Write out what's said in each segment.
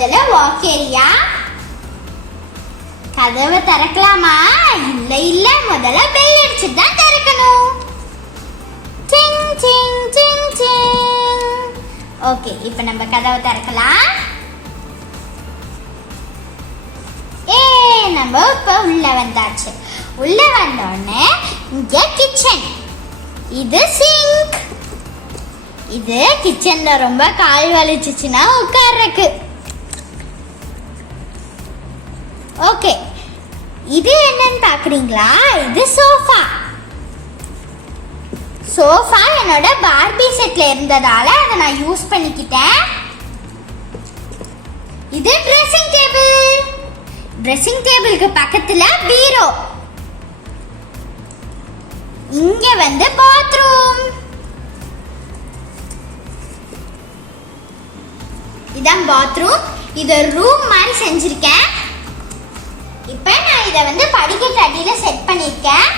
முதல்ல walk area. கதவை திறக்கலாமா? இல்ல இல்ல, முதல்ல பெல் அடிச்சுட்டு தான் திறக்கணும். டிங் டிங் டிங் டிங். ஓகே, இப்போ நம்ம கதவை திறக்கலாம். நம்ம இப்போ உள்ள வந்தாச்சு. உள்ள வந்தோடனே இங்க கிச்சன், இது சிங்க். இது கிச்சன்ல ரொம்ப கால் வலிச்சுச்சுன்னா உட்கார்றக்கு. ஓகே, இது என்னன்னு பாக்குறீங்களா? இது சோஃபா. சோஃபா என்னோட பார்பி செட்ல இருந்ததால அதை நான் யூஸ் பண்ணிக்கிட்டேன். இது ட்ரெஸ்ஸிங் டேபிள். ட்ரெஸ்ஸிங் டேபிளுக்கு பக்கத்துல பீரோ. இங்க வந்து பாத்ரூம். இதான் பாத்ரூம். இது ரூம் மாதிரி செஞ்சிருக்கேன். இப்போ நான் இதை வந்து படிக்கட்டு அடியில செட் பண்ணிருக்கேன்.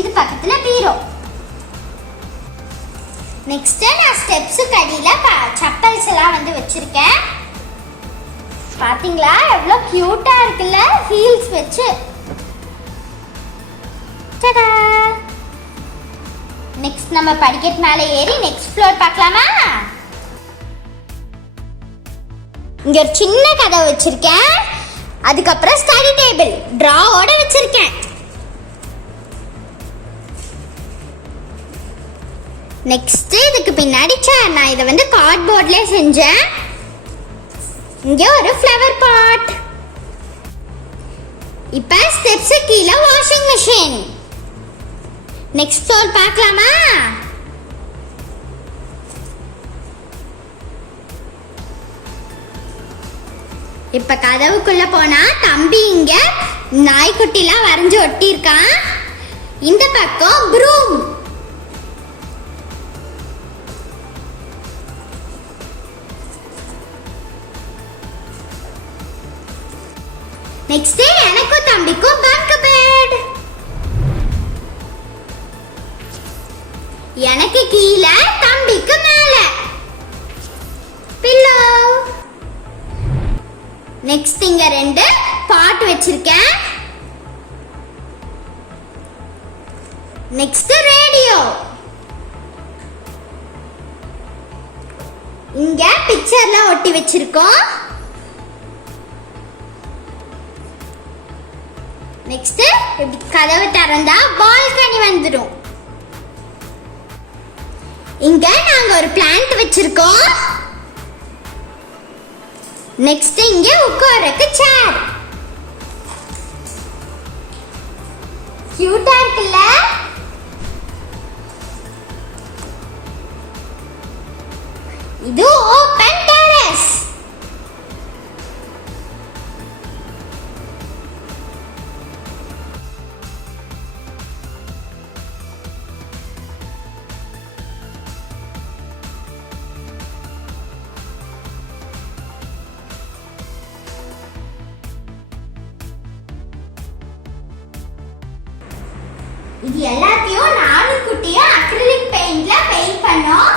இது பக்கத்துல பீரோ. நெக்ஸ்ட் நான் ஸ்டெப்ஸுக்கு அடியில சப்பல்ஸ் எல்லாம் வந்து வச்சிருக்கேன். பாத்தீங்களா எவ்வளவு கியூட்டா இருக்குல்ல, ஹீல்ஸ் வச்சு. டடா. நெக்ஸ்ட் நம்ம படிக்கட்டு மேலே ஏறி நெக்ஸ்ட் ஃப்ளோர் பார்க்கலாமா? இங்க ஒரு சின்ன கதவு வச்சிருக்கேன். அதுக்கப்புறம் ஸ்டடி டேபிள் டிராவோட வச்சிருக்கேன். நெக்ஸ்ட் இதுக்கு பின்னாடி சேர். நான் இதை வந்து கார்ட்போர்ட்ல செஞ்சேன். இங்க ஒரு ஃப்ளவர் பாட். இப்ப ஸ்டெப்ஸ் கீழே வாஷிங் மெஷின். நெக்ஸ்ட் ஃப்ளோர் பார்க்கலாமா? இப்ப கதவுக்குள்ள போனா தம்பி இங்க நாய்க்குட்டிலாம் வரைஞ்சு ஒட்டி இருக்கான். இந்த பக்கம் ப்ரூம். நெக்ஸ்ட் எனக்கும் தம்பிக்கும் பங்க் பெட். எனக்கு கீழே தம்பிக்கு மேல பில்லோ. நெக்ஸ்ட் இங்க ரெண்டு பாட் வச்சிருக்கேன். Next radio. இங்க பிக்சர்லாம் ஒட்டி வச்சிருக்கோம். நெக்ஸ்ட் இப்படி கதவை திறந்தா பால்கனி வந்துடும். இங்க நாங்க ஒரு பிளான்ட் வச்சிருக்கோம். நெக்ஸ்ட் இங்க உட்காரக்கு சேர். கியூட்டா இருக்குல்ல? இது ஓபன் டெரஸ். இது எல்லாத்தையும் நாலு குட்டிய அக்ரிலிக் பெயிண்ட்ல பெயிண்ட் பண்ணோம்.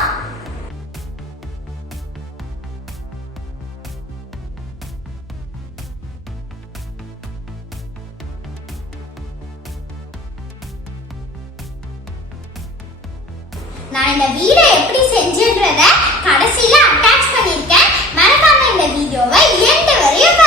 நான் இந்த வீடை எப்படி செஞ்சேன்றத கடைசியில அட்டாச் பண்ணிருக்கேன். மறக்காம இந்த வீடியோவை எண்ட் வரையும்